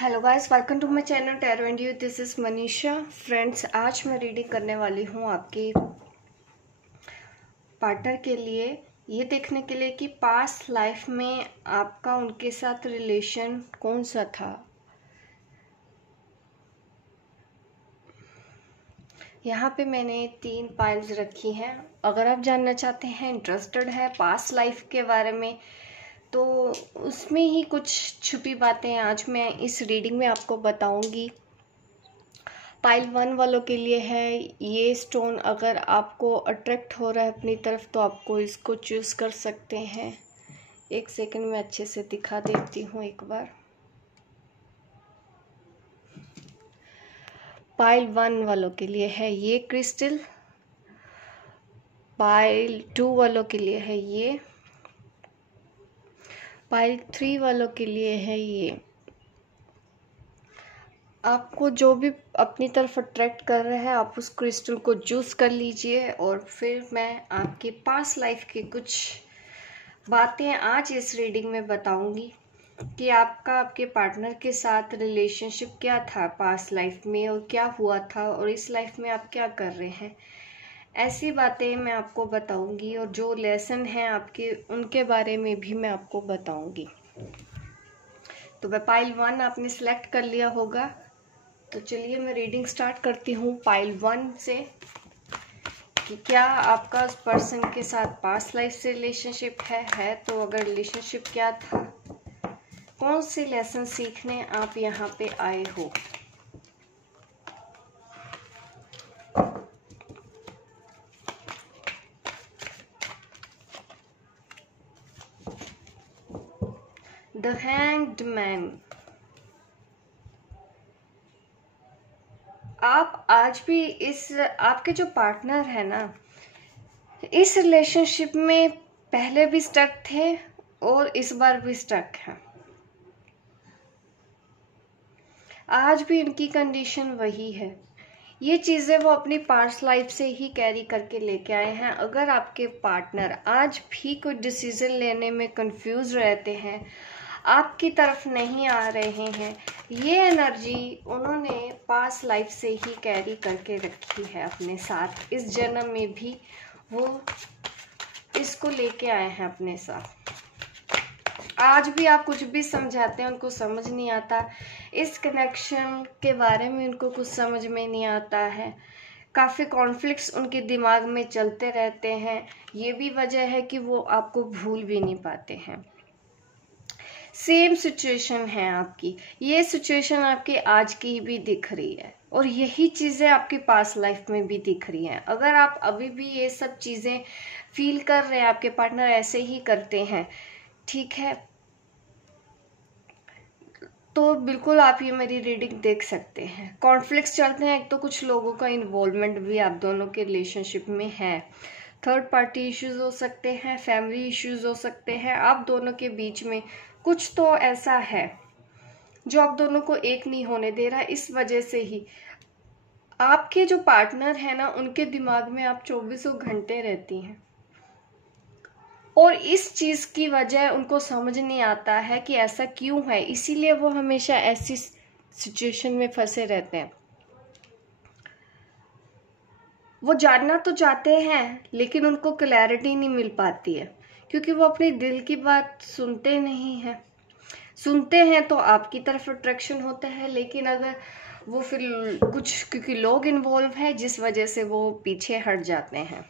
Hello guys, welcome to my channel tarot and you. This is Manisha. Friends, आज मैं reading करने वाली हूँ आपके पार्टनर के लिए, ये देखने के लिए कि पास्ट लाइफ में आपका उनके साथ रिलेशन कौन सा था। यहाँ पे मैंने 3 पाइल्स रखी हैं। अगर आप जानना चाहते हैं, इंटरेस्टेड है पास्ट लाइफ के बारे में, तो उसमें ही कुछ छुपी बातें आज मैं इस रीडिंग में आपको बताऊंगी। पाइल 1 वालों के लिए है ये स्टोन। अगर आपको अट्रैक्ट हो रहा है अपनी तरफ तो आपको इसको चूज़ कर सकते हैं। एक सेकंड में अच्छे से दिखा देती हूँ एक बार। पाइल 1 वालों के लिए है ये क्रिस्टल। पाइल 2 वालों के लिए है ये। पाइल 3 वालों के लिए है ये। आपको जो भी अपनी तरफ अट्रैक्ट कर रहा है आप उस क्रिस्टल को चूज कर लीजिए, और फिर मैं आपके पास्ट लाइफ की कुछ बातें आज इस रीडिंग में बताऊंगी कि आपका आपके पार्टनर के साथ रिलेशनशिप क्या था पास्ट लाइफ में और क्या हुआ था, और इस लाइफ में आप क्या कर रहे हैं। ऐसी बातें मैं आपको बताऊंगी, और जो लेसन हैं आपके उनके बारे में भी मैं आपको बताऊंगी। तो वह पाइल 1 आपने सेलेक्ट कर लिया होगा, तो चलिए मैं रीडिंग स्टार्ट करती हूँ पाइल 1 से कि क्या आपका उस पर्सन के साथ पास्ट लाइफ से रिलेशनशिप है तो अगर रिलेशनशिप क्या था, कौन से लेसन सीखने आप यहाँ पे आए हो। The hanged man. आप आज भी इस आपके जो पार्टनर है ना, इस रिलेशनशिप में पहले भी स्टक थे और इस बार भी स्टक है। आज भी इनकी कंडीशन वही है। ये चीज़ें वो अपनी पास्ट लाइफ से ही कैरी करके लेके आए हैं। अगर आपके पार्टनर आज भी कोई डिसीजन लेने में कंफ्यूज रहते हैं, आपकी तरफ नहीं आ रहे हैं, ये एनर्जी उन्होंने पास्ट लाइफ से ही कैरी करके रखी है अपने साथ। इस जन्म में भी वो इसको लेके आए हैं अपने साथ। आज भी आप कुछ भी समझाते हैं उनको समझ नहीं आता। इस कनेक्शन के बारे में उनको कुछ समझ में नहीं आता है। काफ़ी कॉन्फ्लिक्ट्स उनके दिमाग में चलते रहते हैं। ये भी वजह है कि वो आपको भूल भी नहीं पाते हैं। सेम सिचुएशन है आपकी। ये सिचुएशन आपकी आज की भी दिख रही है, और यही चीज़ें आपकी पास्ट लाइफ में भी दिख रही हैं। अगर आप अभी भी ये सब चीज़ें फील कर रहे हैं, आपके पार्टनर ऐसे ही करते हैं, ठीक है, तो बिल्कुल आप ये मेरी रीडिंग देख सकते हैं। कॉन्फ्लिक्ट्स चलते हैं, एक तो कुछ लोगों का इन्वॉल्वमेंट भी आप दोनों के रिलेशनशिप में है। थर्ड पार्टी इश्यूज हो सकते हैं, फैमिली इश्यूज हो सकते हैं। आप दोनों के बीच में कुछ तो ऐसा है जो आप दोनों को एक नहीं होने दे रहा। इस वजह से ही आपके जो पार्टनर है ना, उनके दिमाग में आप 24 घंटे रहती हैं, और इस चीज की वजह उनको समझ नहीं आता है कि ऐसा क्यों है। इसीलिए वो हमेशा ऐसी सिचुएशन में फंसे रहते हैं। वो जानना तो चाहते हैं लेकिन उनको क्लैरिटी नहीं मिल पाती है, क्योंकि वो अपने दिल की बात सुनते नहीं हैं। सुनते हैं तो आपकी तरफ अट्रैक्शन होता है, लेकिन अगर वो फिर कुछ क्योंकि लोग इन्वॉल्व है जिस वजह से वो पीछे हट जाते हैं।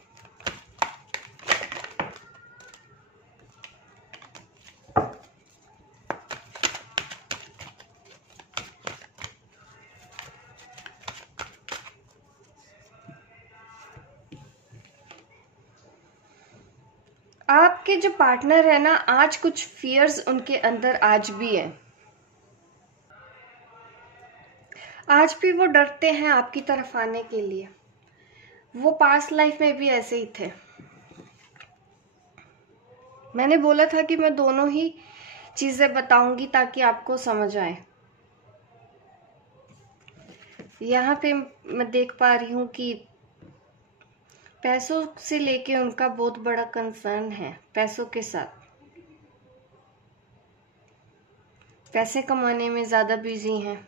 आपके जो पार्टनर है ना, आज कुछ फियर्स उनके अंदर आज भी है। आज भी वो डरते हैं आपकी तरफ आने के लिए। वो पास्ट लाइफ में भी ऐसे ही थे। मैंने बोला था कि मैं दोनों ही चीजें बताऊंगी ताकि आपको समझ आए। यहाँ पे मैं देख पा रही हूँ कि पैसों से लेके उनका बहुत बड़ा कंसर्न है, पैसों के साथ। पैसे कमाने में ज़्यादा बिजी हैं।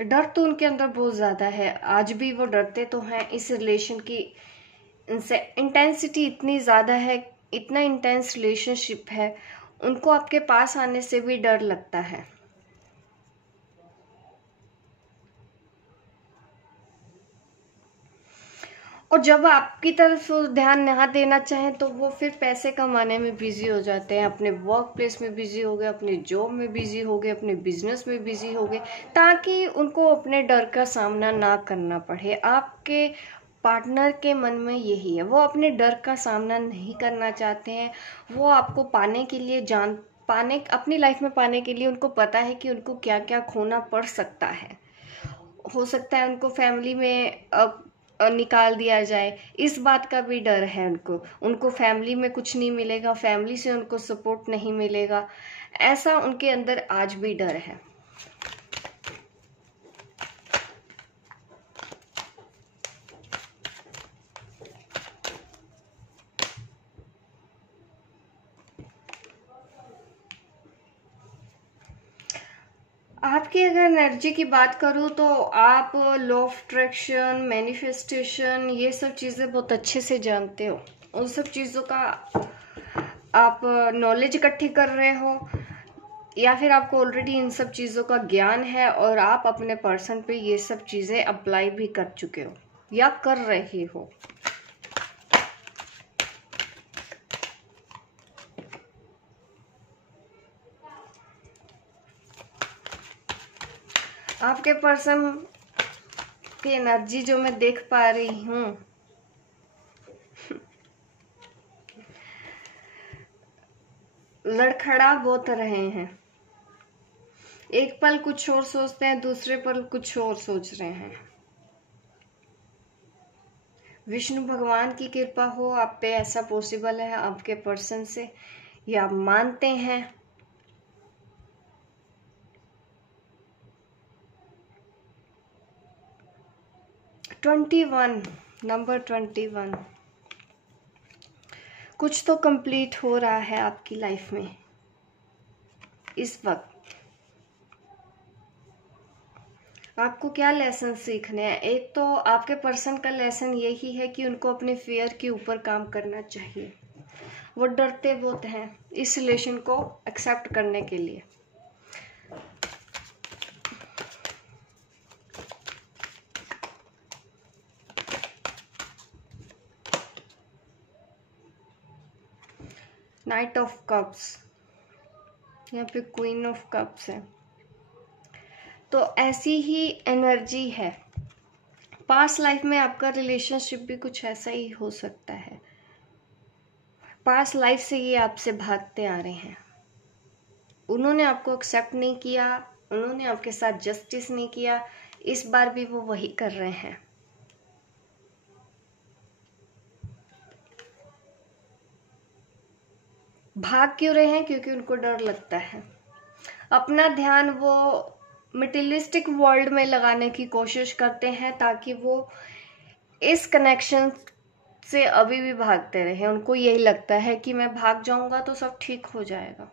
डर तो उनके अंदर बहुत ज़्यादा है, आज भी वो डरते तो हैं। इस रिलेशन की इंटेंसिटी इतनी ज़्यादा है, इतना इंटेंस रिलेशनशिप है, उनको आपके पास आने से भी डर लगता है। और जब आपकी तरफ ध्यान ना देना चाहें तो वो फिर पैसे कमाने में बिजी हो जाते हैं, अपने वर्क प्लेस में बिजी हो गए, अपने जॉब में बिजी हो गए, अपने बिजनेस में बिजी हो गए, ताकि उनको अपने डर का सामना ना करना पड़े। आपके पार्टनर के मन में यही है, वो अपने डर का सामना नहीं करना चाहते हैं। वो आपको पाने के लिए अपनी लाइफ में पाने के लिए उनको पता है कि उनको क्या क्या खोना पड़ सकता है। हो सकता है उनको फैमिली में निकाल दिया जाए, इस बात का भी डर है उनको फैमिली में कुछ नहीं मिलेगा, फैमिली से उनको सपोर्ट नहीं मिलेगा, ऐसा उनके अंदर आज भी डर है। आपकी अगर एनर्जी की बात करूँ तो आप लॉ ऑफ अट्रैक्शन, मैनिफेस्टेशन, ये सब चीज़ें बहुत अच्छे से जानते हो। उन सब चीज़ों का आप नॉलेज इकट्ठी कर रहे हो, या फिर आपको ऑलरेडी इन सब चीज़ों का ज्ञान है और आप अपने पर्सन पे ये सब चीज़ें अप्लाई भी कर चुके हो या कर रहे हो। आपके पर्सन की एनर्जी जो मैं देख पा रही हूँ, लड़खड़ा बहुत रहे हैं। एक पल कुछ और सोचते हैं, दूसरे पल कुछ और सोच रहे हैं। विष्णु भगवान की कृपा हो आप पे, ऐसा पॉसिबल है आपके पर्सन से, या आप मानते हैं। नंबर 21, कुछ तो कंप्लीट हो रहा है आपकी लाइफ में इस वक्त। आपको क्या लेसन सीखने हैं? एक तो आपके पर्सन का लेसन यही है कि उनको अपने फियर के ऊपर काम करना चाहिए। वो डरते बहुत हैं इस रिलेशन को एक्सेप्ट करने के लिए। नाइट ऑफ कप्स, यहाँ पे क्वीन ऑफ कप्स है। तो ऐसी ही एनर्जी है। पास्ट लाइफ में आपका रिलेशनशिप भी कुछ ऐसा ही हो सकता है। पास्ट लाइफ से ये आपसे भागते आ रहे हैं। उन्होंने आपको एक्सेप्ट नहीं किया, उन्होंने आपके साथ जस्टिस नहीं किया, इस बार भी वो वही कर रहे हैं। भाग क्यों रहे हैं? क्योंकि उनको डर लगता है। अपना ध्यान वो मटेरियलिस्टिक वर्ल्ड में लगाने की कोशिश करते हैं ताकि वो इस कनेक्शन से अभी भी भागते रहे। उनको यही लगता है कि मैं भाग जाऊंगा तो सब ठीक हो जाएगा।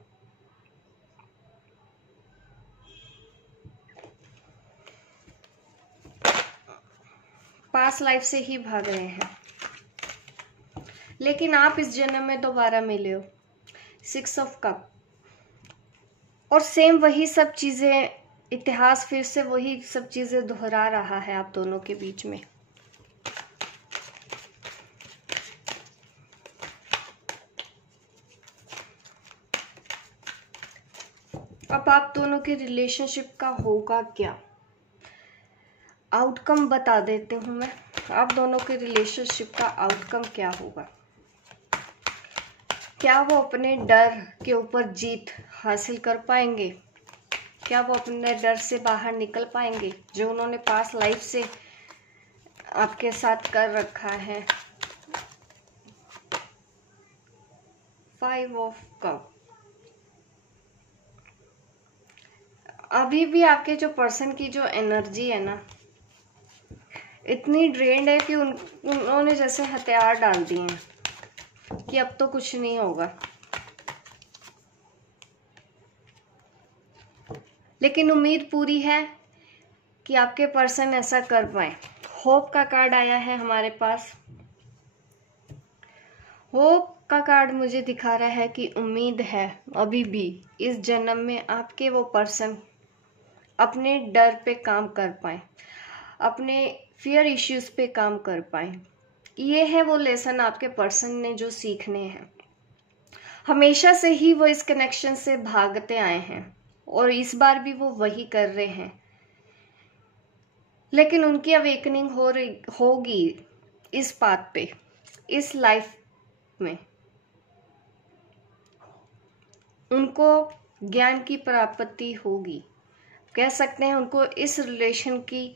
पास्ट लाइफ से ही भाग रहे हैं, लेकिन आप इस जन्म में दोबारा मिले हो। 6 ऑफ कप, और सेम वही सब चीजें, इतिहास फिर से वही सब चीजें दोहरा रहा है आप दोनों के बीच में। अब आप दोनों के रिलेशनशिप का होगा क्या, आउटकम बता देती हूं मैं। आप दोनों के रिलेशनशिप का आउटकम क्या होगा? क्या वो अपने डर के ऊपर जीत हासिल कर पाएंगे? क्या वो अपने डर से बाहर निकल पाएंगे जो उन्होंने पास्ट लाइफ से आपके साथ कर रखा है? 5 ऑफ कप, अभी भी आपके जो पर्सन की जो एनर्जी है ना, इतनी ड्रेन्ड है कि उन्होंने जैसे हथियार डाल दिए हैं कि अब तो कुछ नहीं होगा। लेकिन उम्मीद पूरी है कि आपके पर्सन ऐसा कर पाए। होप का कार्ड आया है हमारे पास। होप का कार्ड मुझे दिखा रहा है कि उम्मीद है अभी भी इस जन्म में आपके वो पर्सन अपने डर पे काम कर पाए, अपने फियर इश्यूज पे काम कर पाए। ये है वो लेसन आपके पर्सन ने जो सीखने हैं। हमेशा से ही वो इस कनेक्शन से भागते आए हैं और इस बार भी वो वही कर रहे हैं, लेकिन उनकी अवेकनिंग होगी इस पाथ पे, इस लाइफ में। उनको ज्ञान की प्राप्ति होगी, कह सकते हैं उनको इस रिलेशन की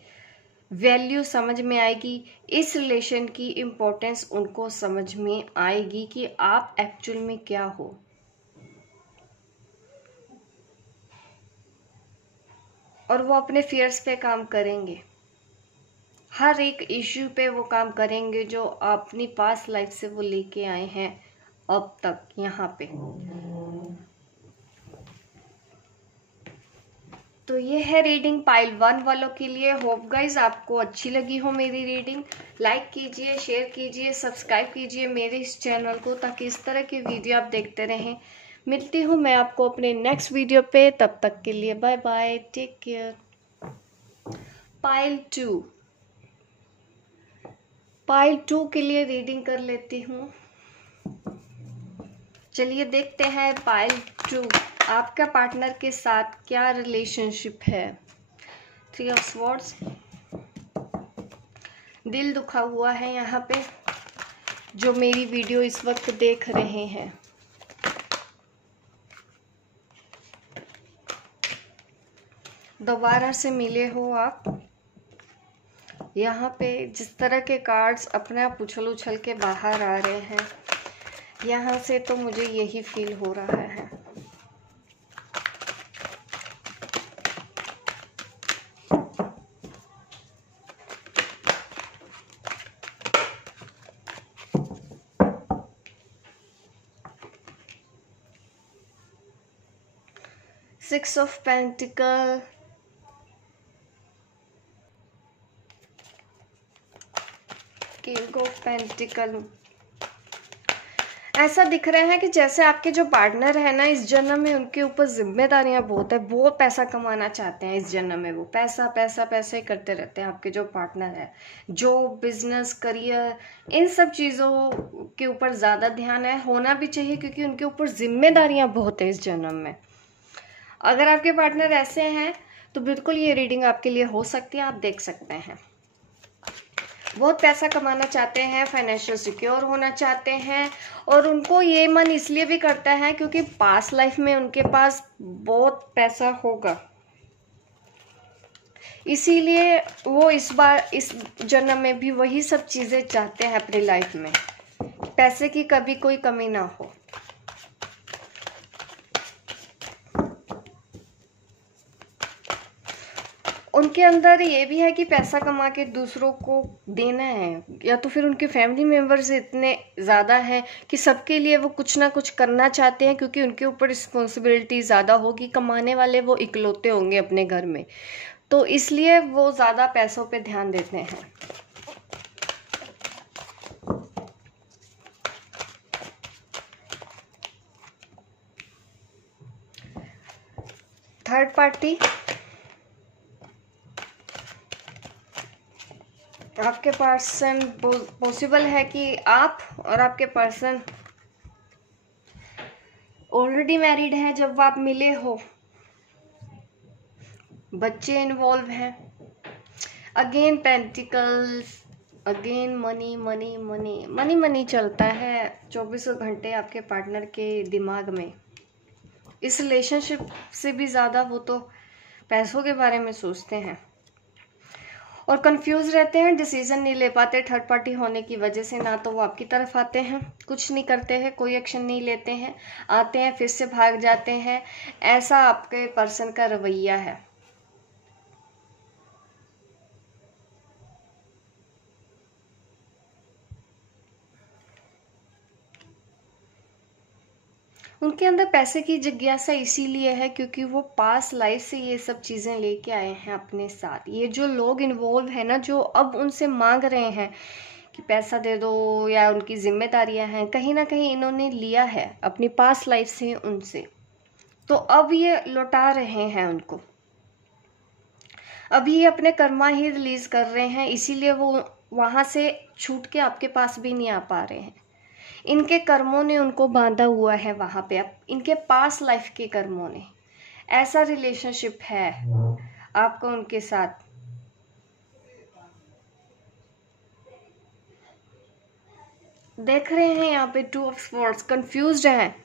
वैल्यू समझ में आएगी, इस रिलेशन की इम्पोर्टेंस उनको समझ में आएगी कि आप एक्चुअल में क्या हो। और वो अपने फियर्स पे काम करेंगे, हर एक इश्यू पे वो काम करेंगे जो अपनी पास्ट लाइफ से वो लेके आए हैं अब तक यहाँ पे। तो ये है रीडिंग पाइल 1 वालों के लिए। होप गाइज आपको अच्छी लगी हो मेरी रीडिंग। लाइक कीजिए, शेयर कीजिए, सब्सक्राइब कीजिए मेरे इस चैनल को, ताकि इस तरह की वीडियो आप देखते रहें। मिलती हूँ मैं आपको अपने नेक्स्ट वीडियो पे, तब तक के लिए bye bye, take care. Pile 2 के लिए रीडिंग कर लेती हूँ। चलिए देखते हैं पाइल 2 आपका पार्टनर के साथ क्या रिलेशनशिप है। 3 ऑफ स्वॉर्ड्स, दिल दुखा हुआ है यहाँ पे जो मेरी वीडियो इस वक्त देख रहे हैं। दोबारा से मिले हो आप। यहाँ पे जिस तरह के कार्ड्स अपने आप उछल उछल के बाहर आ रहे हैं, यहाँ से तो मुझे यही फील हो रहा है। Six of pentacle, king of pentacle. ऐसा दिख रहा है कि जैसे आपके जो पार्टनर है ना, इस जन्म में उनके ऊपर जिम्मेदारियां बहुत है, बहुत पैसा कमाना चाहते हैं इस जन्म में। वो पैसा पैसा पैसा ही करते रहते हैं आपके जो पार्टनर है। जो बिजनेस, करियर, इन सब चीज़ों के ऊपर ज़्यादा ध्यान है, होना भी चाहिए, क्योंकि उनके ऊपर जिम्मेदारियां बहुत है इस जन्म में। अगर आपके पार्टनर ऐसे हैं तो बिल्कुल ये रीडिंग आपके लिए हो सकती है, आप देख सकते हैं। बहुत पैसा कमाना चाहते हैं, फाइनेंशियल सिक्योर होना चाहते हैं, और उनको ये मन इसलिए भी करता है क्योंकि पास्ट लाइफ में उनके पास बहुत पैसा होगा, इसीलिए वो इस बार इस जन्म में भी वही सब चीजें चाहते हैं अपनी लाइफ में, पैसे की कभी कोई कमी ना हो। उनके अंदर ये भी है कि पैसा कमा के दूसरों को देना है, या तो फिर उनके फैमिली मेंबर्स इतने ज़्यादा हैं कि सबके लिए वो कुछ ना कुछ करना चाहते हैं, क्योंकि उनके ऊपर रिस्पॉन्सिबिलिटी ज़्यादा होगी, कमाने वाले वो इकलौते होंगे अपने घर में, तो इसलिए वो ज़्यादा पैसों पे ध्यान देते हैं। थर्ड पार्टी, आपके पर्सन, पॉसिबल है कि आप और आपके पर्सन ऑलरेडी मैरिड हैं जब आप मिले हो, बच्चे इन्वॉल्व हैं। Again pentacles, again money money money money money चलता है 24 घंटे आपके पार्टनर के दिमाग में। इस रिलेशनशिप से भी ज़्यादा वो तो पैसों के बारे में सोचते हैं और कंफ्यूज रहते हैं, डिसीजन नहीं ले पाते थर्ड पार्टी होने की वजह से। ना तो वो आपकी तरफ आते हैं, कुछ नहीं करते हैं, कोई एक्शन नहीं लेते हैं, आते हैं फिर से भाग जाते हैं। ऐसा आपके पर्सन का रवैया है। उनके अंदर पैसे की जिज्ञासा इसीलिए है क्योंकि वो पास्ट लाइफ से ये सब चीजें लेके आए हैं अपने साथ। ये जो लोग इन्वॉल्व है ना, जो अब उनसे मांग रहे हैं कि पैसा दे दो या उनकी जिम्मेदारियां हैं, कहीं ना कहीं इन्होंने लिया है अपनी पास्ट लाइफ से उनसे, तो अब ये लौटा रहे हैं उनको। अभी ये अपने कर्मा ही रिलीज कर रहे हैं, इसीलिए वो वहां से छूट के आपके पास भी नहीं आ पा रहे हैं। इनके कर्मों ने उनको बांधा हुआ है वहां पे, अब इनके पास लाइफ के कर्मों ने। ऐसा रिलेशनशिप है आपका उनके साथ। देख रहे हैं यहाँ पे 2 ऑफ स्वॉर्ड्स, कंफ्यूज्ड हैं,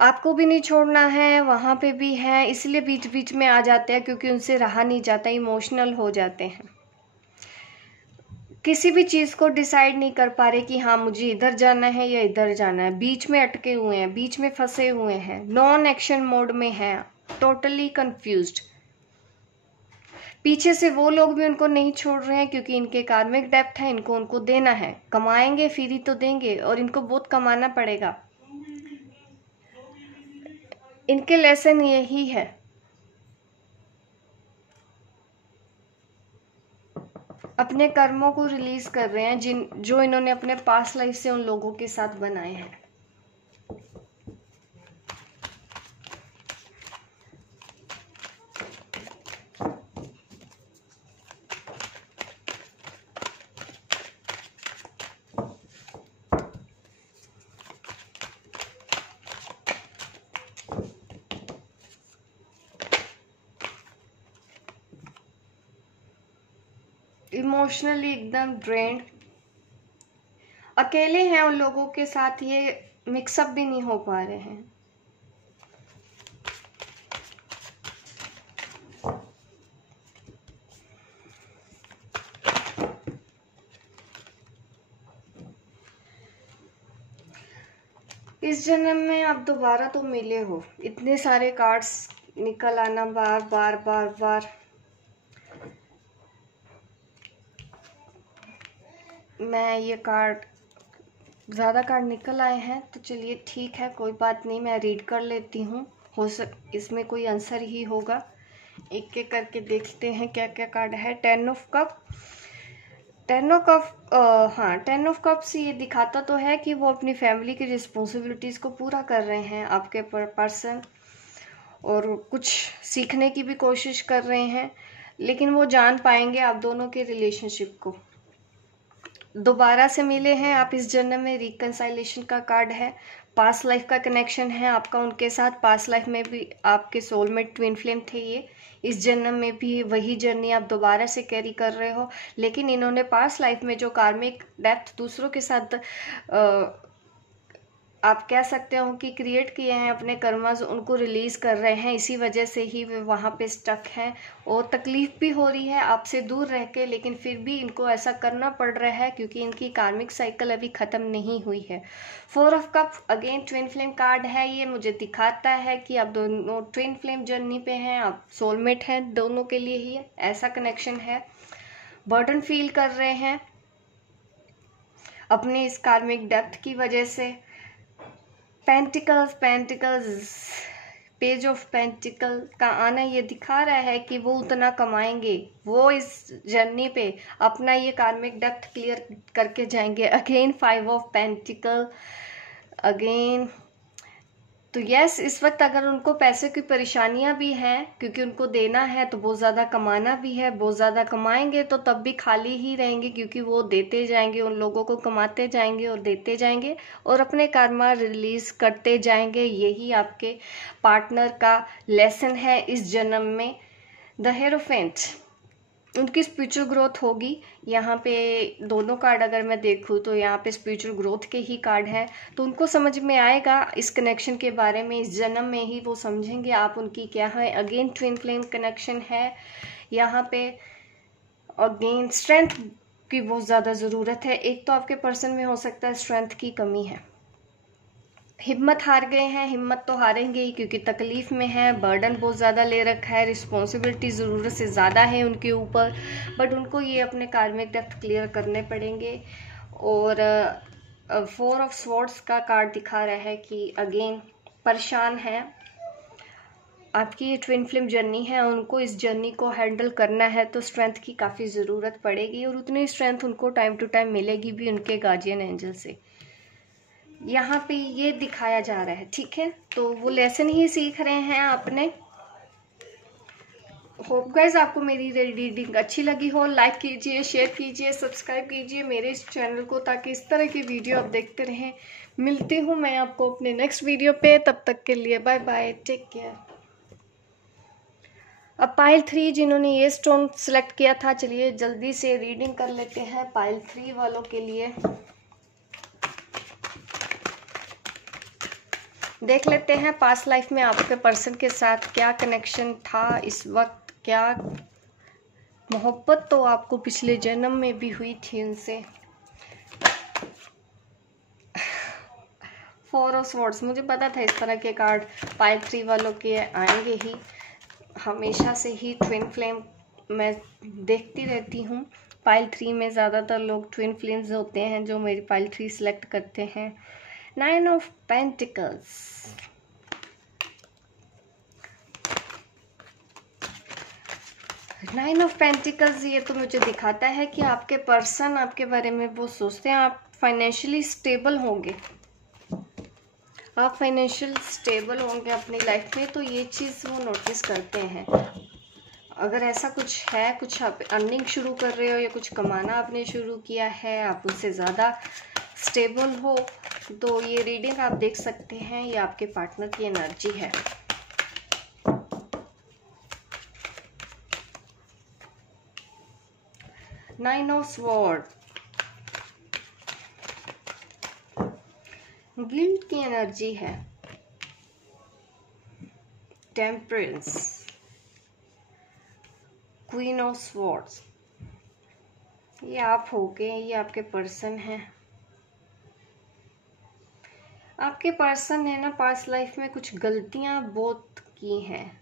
आपको भी नहीं छोड़ना है, वहां पे भी है, इसलिए बीच बीच में आ जाते हैं क्योंकि उनसे रहा नहीं जाता, इमोशनल हो जाते हैं। किसी भी चीज को डिसाइड नहीं कर पा रहे कि हाँ मुझे इधर जाना है या इधर जाना है, बीच में अटके हुए हैं, बीच में फंसे हुए हैं, नॉन एक्शन मोड में हैं, टोटली कंफ्यूज्ड। पीछे से वो लोग भी उनको नहीं छोड़ रहे हैं क्योंकि इनके कार्मिक डेप्थ है, इनको उनको देना है, कमाएंगे फिर ही तो देंगे और इनको बहुत कमाना पड़ेगा। इनके लेसन यही है। अपने कर्मों को रिलीज कर रहे हैं जो इन्होंने अपने पास्ट लाइफ से उन लोगों के साथ बनाए हैं। इमोशनली एकदम ड्रेन्ड, अकेले हैं, उन लोगों के साथ ये मिक्सअप भी नहीं हो पा रहे हैं। इस जन्म में आप दोबारा तो मिले हो, इतने सारे कार्ड्स निकल आना बार बार बार बार। मैं ये कार्ड, ज़्यादा कार्ड निकल आए हैं तो चलिए ठीक है, कोई बात नहीं, मैं रीड कर लेती हूँ, इसमें कोई आंसर ही होगा। एक एक करके देखते हैं क्या क्या कार्ड है। 10 ऑफ कप, 10 ऑफ कप, हाँ 10 ऑफ कप्स ये दिखाता तो है कि वो अपनी फैमिली की रिस्पॉन्सिबिलिटीज़ को पूरा कर रहे हैं आपके पर्सन, और कुछ सीखने की भी कोशिश कर रहे हैं, लेकिन वो जान पाएंगे आप दोनों के रिलेशनशिप को। दोबारा से मिले हैं आप इस जन्म में, रिकंसाइलेशन का कार्ड है, पास्ट लाइफ का कनेक्शन है आपका उनके साथ। पास्ट लाइफ में भी आपके सोलमेट ट्विन फ्लेम थे ये, इस जन्म में भी वही जर्नी आप दोबारा से कैरी कर रहे हो, लेकिन इन्होंने पास्ट लाइफ में जो कार्मिक डेप्थ दूसरों के साथ आप कह सकते हो कि क्रिएट किए हैं अपने कर्मास, उनको रिलीज कर रहे हैं, इसी वजह से ही वे वहाँ पे स्टक हैं और तकलीफ भी हो रही है आपसे दूर रह के, लेकिन फिर भी इनको ऐसा करना पड़ रहा है क्योंकि इनकी कार्मिक साइकिल अभी ख़त्म नहीं हुई है। 4 of cup again twin flame card है, ये मुझे दिखाता है कि आप दोनों ट्विन फ्लेम जर्नी पे हैं, आप सोलमेट हैं, दोनों के लिए ही ऐसा कनेक्शन है। बर्डन फील कर रहे हैं अपनी इस कार्मिक डेप्थ की वजह से। पेंटिकल्स, पेज ऑफ पेंटिकल का आना ये दिखा रहा है कि वो उतना कमाएंगे, वो इस जर्नी पे अपना ये कार्मिक डेप्थ क्लियर करके जाएंगे। अगेन 5 ऑफ पेंटिकल अगेन, तो यस, इस वक्त अगर उनको पैसे की परेशानियां भी हैं क्योंकि उनको देना है, तो बहुत ज़्यादा कमाना भी है, बहुत ज़्यादा कमाएंगे तो तब भी खाली ही रहेंगे क्योंकि वो देते जाएंगे, उन लोगों को कमाते जाएंगे और देते जाएंगे और अपने कर्मा रिलीज करते जाएंगे। यही आपके पार्टनर का लेसन है इस जन्म में। द हेरोफेंट, उनकी स्पिरिचुअल ग्रोथ होगी। यहाँ पे दोनों कार्ड अगर मैं देखूँ तो यहाँ पे स्पिरिचुअल ग्रोथ के ही कार्ड है, तो उनको समझ में आएगा इस कनेक्शन के बारे में, इस जन्म में ही वो समझेंगे आप उनकी क्या है। अगेन ट्विन फ्लेम कनेक्शन है यहाँ पे। अगेन स्ट्रेंथ की बहुत ज़्यादा ज़रूरत है, एक तो आपके पर्सन में हो सकता है स्ट्रेंथ की कमी है, हिम्मत हार गए हैं, हिम्मत तो हारेंगे ही क्योंकि तकलीफ में है, बर्डन बहुत ज़्यादा ले रखा है, रिस्पॉन्सिबिलिटी ज़रूरत से ज़्यादा है उनके ऊपर, बट उनको ये अपने कार्मिक डेप्थ क्लियर करने पड़ेंगे। और 4 ऑफ स्वॉर्ड्स का कार्ड दिखा रहा है कि अगेन परेशान है। आपकी ये ट्विन फ्लेम जर्नी है, उनको इस जर्नी को हैंडल करना है तो स्ट्रेंथ की काफ़ी ज़रूरत पड़ेगी, और उतनी स्ट्रेंथ उनको टाइम टू टाइम मिलेगी भी उनके गार्जियन एंजल से। यहाँ पे ये दिखाया जा रहा है, ठीक है। तो वो लेसन ही सीख रहे हैं आपने। होप गाइस आपको मेरी रीडिंग अच्छी लगी हो। लाइक कीजिए, शेयर कीजिए, सब्सक्राइब कीजिए मेरे इस चैनल को, ताकि इस तरह की वीडियो आप देखते रहें। मिलती हूँ मैं आपको अपने नेक्स्ट वीडियो पे, तब तक के लिए बाय बाय, टेक केयर। अब पाइल 3 जिन्होंने ये स्टोन सिलेक्ट किया था, चलिए जल्दी से रीडिंग कर लेते हैं पाइल 3 वालों के लिए। देख लेते हैं पास्ट लाइफ में आपके पर्सन के साथ क्या कनेक्शन था, इस वक्त क्या मोहब्बत तो आपको पिछले जन्म में भी हुई थी उनसे। 4 ऑफ स्वॉर्ड्स, मुझे पता था इस तरह के कार्ड पाइल 3 वालों के आएंगे ही। हमेशा से ही ट्विन फ्लेम मैं देखती रहती हूँ। पाइल 3 में ज़्यादातर लोग ट्विन फ्लेम्स होते हैं जो मेरी पाइल 3 सिलेक्ट करते हैं। 9 of pentacles, nine of pentacles, ये तो मुझे दिखाता है कि आपके पर्सन आपके बारे में वो सोचते हैं आप फाइनेंशियली स्टेबल होंगे, आप फाइनेंशियल स्टेबल होंगे अपनी लाइफ में, तो ये चीज़ वो नोटिस करते हैं। अगर ऐसा कुछ है, कुछ आप अर्निंग शुरू कर रहे हो या कुछ कमाना आपने शुरू किया है, आप उससे ज़्यादा स्टेबल हो, तो ये रीडिंग आप देख सकते हैं, ये आपके पार्टनर की एनर्जी है। नाइन ऑफ स्वॉर्ड, गिल्ट की एनर्जी है। टेम्परेंस, क्वीन ऑफ स्वॉर्ड्स, ये आप हो गए, ये आपके पर्सन हैं। आपके पर्सन ने ना पास्ट लाइफ में कुछ गलतियां बहुत की हैं,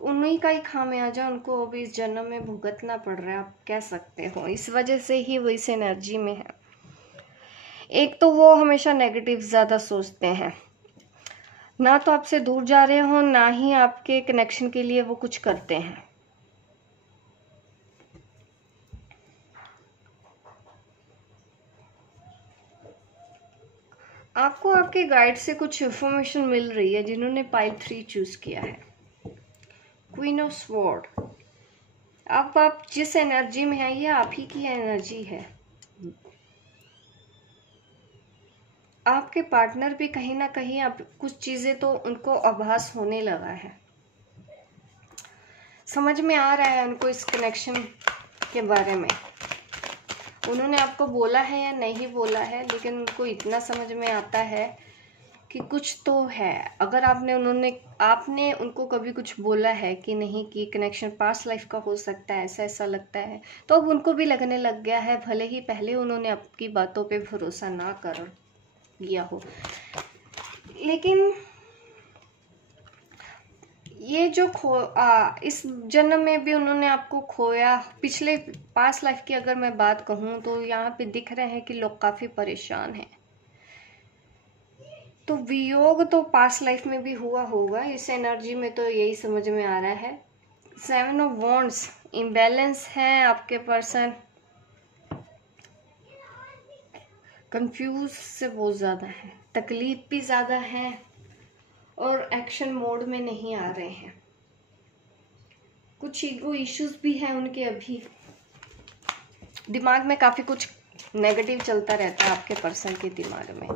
उन्हीं का ही खामियाजा उनको अभी इस जन्म में भुगतना पड़ रहा है, आप कह सकते हो। इस वजह से ही वो इस एनर्जी में है। एक तो वो हमेशा नेगेटिव ज़्यादा सोचते हैं, ना तो आपसे दूर जा रहे हो, ना ही आपके कनेक्शन के लिए वो कुछ करते हैं। आपको आपके गाइड से कुछ इंफॉर्मेशन मिल रही है जिन्होंने पाइल 3 चूज किया है। क्वीन ऑफ स्वॉर्ड, अब आप जिस एनर्जी में है ये आप ही की एनर्जी है। आपके पार्टनर भी कहीं ना कहीं आप कुछ चीजें तो उनको आभास होने लगा है, समझ में आ रहा है उनको इस कनेक्शन के बारे में। उन्होंने आपको बोला है या नहीं बोला है, लेकिन उनको इतना समझ में आता है कि कुछ तो है। अगर आपने उनको कभी कुछ बोला है कि नहीं कि कनेक्शन पास्ट लाइफ का हो सकता है, ऐसा ऐसा लगता है, तो अब उनको भी लगने लग गया है, भले ही पहले उन्होंने आपकी बातों पे भरोसा ना कर लिया हो। लेकिन ये जो इस जन्म में भी उन्होंने आपको खोया। पिछले पास्ट लाइफ की अगर मैं बात कहूँ तो यहाँ पे दिख रहे हैं कि लोग काफी परेशान हैं, तो वियोग तो पास्ट लाइफ में भी हुआ होगा, इस एनर्जी में तो यही समझ में आ रहा है। 7 ऑफ वॉन्ड्स, इम्बैलेंस है आपके पर्सन, कंफ्यूज से बहुत ज्यादा है, तकलीफ भी ज्यादा है, और एक्शन मोड में नहीं आ रहे हैं। कुछ ईगो इश्यूज भी हैं उनके, अभी दिमाग में काफी कुछ नेगेटिव चलता रहता है आपके पर्सन के दिमाग में।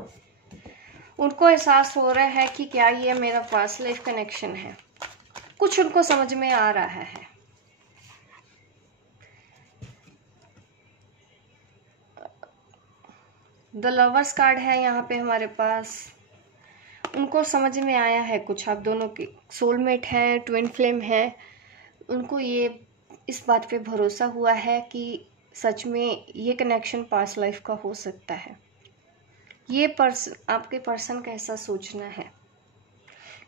उनको एहसास हो रहा है कि क्या ये मेरा पास्ट लाइफ कनेक्शन है, कुछ उनको समझ में आ रहा है। द लवर्स कार्ड है यहाँ पे हमारे पास। उनको समझ में आया है कुछ, आप दोनों की सोलमेट है, ट्विन फ्लेम है। उनको ये इस बात पे भरोसा हुआ है कि सच में ये कनेक्शन पास्ट लाइफ का हो सकता है। ये आपके पर्सन का ऐसा सोचना है,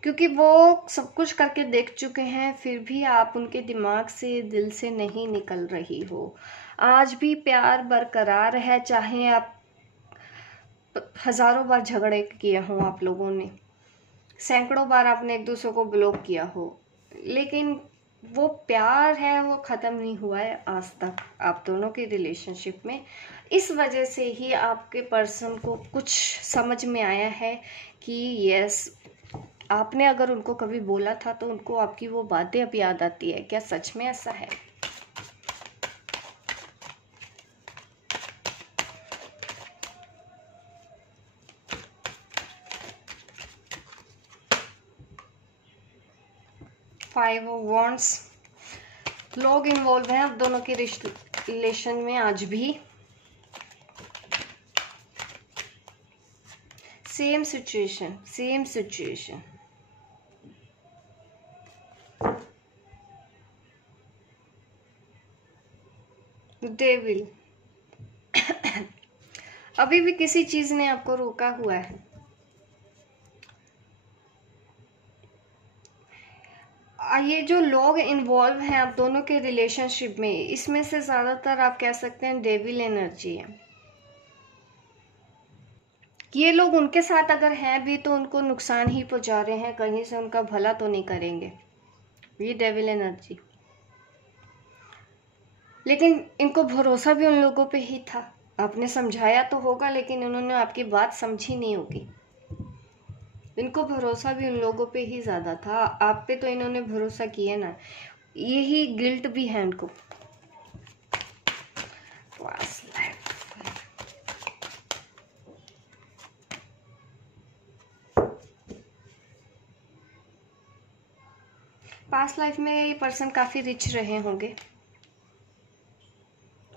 क्योंकि वो सब कुछ करके देख चुके हैं, फिर भी आप उनके दिमाग से, दिल से नहीं निकल रही हो। आज भी प्यार बरकरार है, चाहे आप हजारों बार झगड़े किए हों, आप लोगों ने सैकड़ों बार आपने एक दूसरे को ब्लॉक किया हो, लेकिन वो प्यार है वो ख़त्म नहीं हुआ है आज तक आप दोनों के रिलेशनशिप में। इस वजह से ही आपके पर्सन को कुछ समझ में आया है कि यस, आपने अगर उनको कभी बोला था तो उनको आपकी वो बातें अब याद आती है। क्या सच में ऐसा है? फाइव ऑफ वॉन्ड्स, लोग इन्वॉल्व हैं अब दोनों के रिलेशन में आज भी। Same situation, same situation. Devil अभी भी किसी चीज ने आपको रोका हुआ है। ये जो लोग इन्वॉल्व हैं आप दोनों के रिलेशनशिप में, इसमें से ज्यादातर आप कह सकते हैं डेविल एनर्जी है। ये लोग उनके साथ अगर हैं भी तो उनको नुकसान ही पहुंचा रहे हैं, कहीं से उनका भला तो नहीं करेंगे। ये डेविल एनर्जी। लेकिन इनको भरोसा भी उन लोगों पे ही था। आपने समझाया तो होगा लेकिन उन्होंने आपकी बात समझी नहीं होगी। इनको भरोसा भी उन लोगों पे ही ज्यादा था, आप पे तो इन्होंने भरोसा किया ना। यही गिल्ट भी है इनको। पास्ट लाइफ में ये पर्सन काफी रिच रहे होंगे,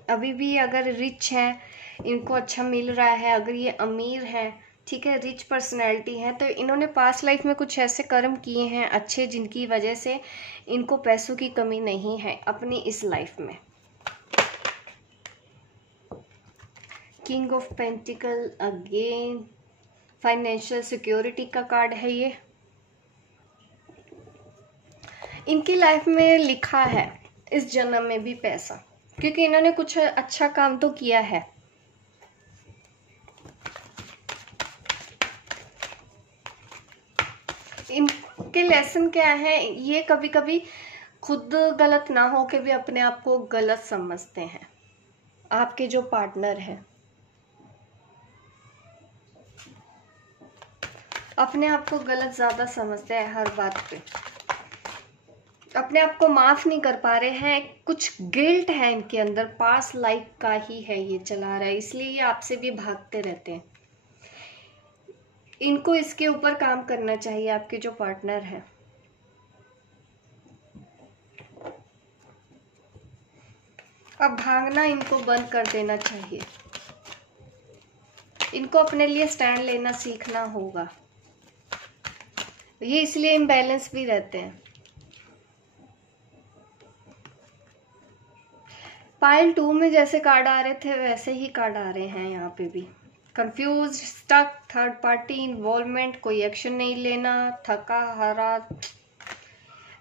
अभी भी अगर रिच है, इनको अच्छा मिल रहा है, अगर ये अमीर है, ठीक है, रिच पर्सनैलिटी है, तो इन्होंने पास्ट लाइफ में कुछ ऐसे कर्म किए हैं अच्छे जिनकी वजह से इनको पैसों की कमी नहीं है अपनी इस लाइफ में। King of pentacle again, financial security का कार्ड है ये। इनकी लाइफ में लिखा है इस जन्म में भी पैसा, क्योंकि इन्होंने कुछ अच्छा काम तो किया है। इनके लेसन क्या है, ये कभी कभी खुद गलत ना हो के भी अपने आप को गलत समझते हैं। आपके जो पार्टनर है अपने आप को गलत ज्यादा समझते हैं हर बात पे, अपने आप को माफ नहीं कर पा रहे हैं। कुछ गिल्ट है इनके अंदर, पास्ट लाइफ का ही है ये चला रहा है, इसलिए ये आपसे भी भागते रहते हैं। इनको इसके ऊपर काम करना चाहिए, आपके जो पार्टनर है। अब भागना इनको बंद कर देना चाहिए, इनको अपने लिए स्टैंड लेना सीखना होगा। ये इसलिए इम्बैलेंस भी रहते हैं। पाइल 2 में जैसे कार्ड आ रहे थे वैसे ही कार्ड आ रहे हैं यहाँ पे भी। Confuse, stuck, third party involvement, कोई एक्शन नहीं लेना, थका हारा।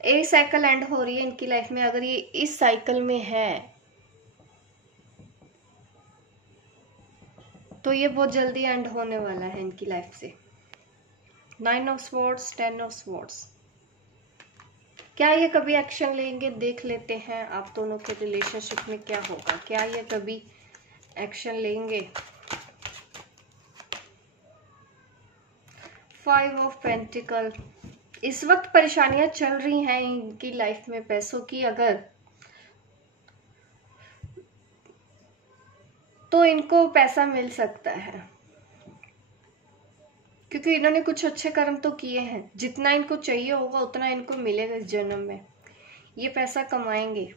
एक साइकिल एंड हो रही है इनकी लाइफ में। अगर ये इस साइकिल में है तो ये बहुत जल्दी एंड होने वाला है इनकी लाइफ से। 9 ऑफ स्वॉर्ड्स, 10 ऑफ स्वॉर्ड्स। क्या ये कभी एक्शन लेंगे? देख लेते हैं आप दोनों के रिलेशनशिप में क्या होगा। क्या ये कभी एक्शन लेंगे? 5 ऑफ पेंटिकल। इस वक्त परेशानियां चल रही हैं इनकी लाइफ में पैसों की, अगर तो इनको पैसा मिल सकता है, क्योंकि इन्होंने कुछ अच्छे कर्म तो किए हैं। जितना इनको चाहिए होगा उतना इनको मिलेगा इस जन्म में, ये पैसा कमाएंगे।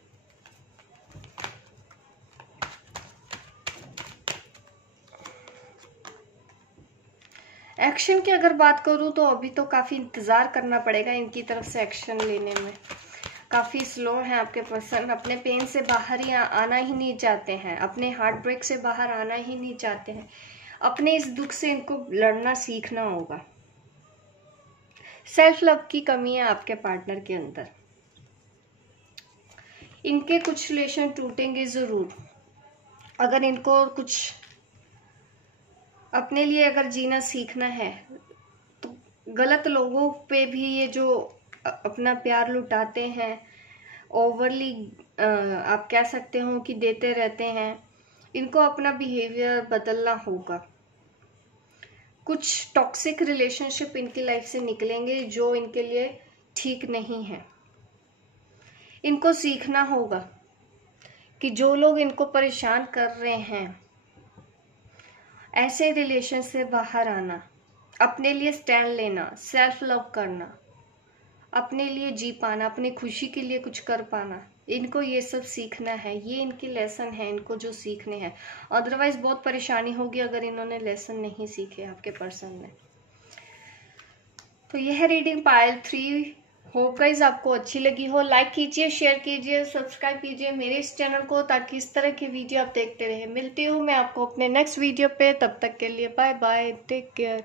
एक्शन की अगर बात करूं तो अभी तो काफी इंतजार करना पड़ेगा इनकी तरफ से एक्शन लेने में। काफी स्लो है आपके पर्सन, अपने पेन से बाहर ही आना ही नहीं चाहते हैं, अपने हार्ट ब्रेक से बाहर आना ही नहीं चाहते हैं। अपने इस दुख से इनको लड़ना सीखना होगा। सेल्फ लव की कमी है आपके पार्टनर के अंदर। इनके कुछ रिलेशन टूटेंगे जरूर, अगर इनको कुछ अपने लिए अगर जीना सीखना है तो गलत लोगों पे भी ये जो अपना प्यार लुटाते हैं, ओवरली आप कह सकते हो कि देते रहते हैं, इनको अपना बिहेवियर बदलना होगा। कुछ टॉक्सिक रिलेशनशिप इनकी लाइफ से निकलेंगे जो इनके लिए ठीक नहीं है। इनको सीखना होगा कि जो लोग इनको परेशान कर रहे हैं, ऐसे रिलेशन से बाहर आना, अपने लिए स्टैंड लेना, सेल्फ लव करना, अपने लिए जी पाना, अपनी खुशी के लिए कुछ कर पाना, इनको ये सब सीखना है। ये इनकी लेसन है, इनको जो सीखने हैं। अदरवाइज बहुत परेशानी होगी अगर इन्होंने लेसन नहीं सीखे आपके पर्सन ने। तो यह है रीडिंग पायल 3। होप गाइज आपको अच्छी लगी हो। लाइक कीजिए, शेयर कीजिए, सब्सक्राइब कीजिए मेरे इस चैनल को, ताकि इस तरह की वीडियो आप देखते रहे। मिलती हूँ मैं आपको अपने नेक्स्ट वीडियो पे, तब तक के लिए बाय बाय, टेक केयर।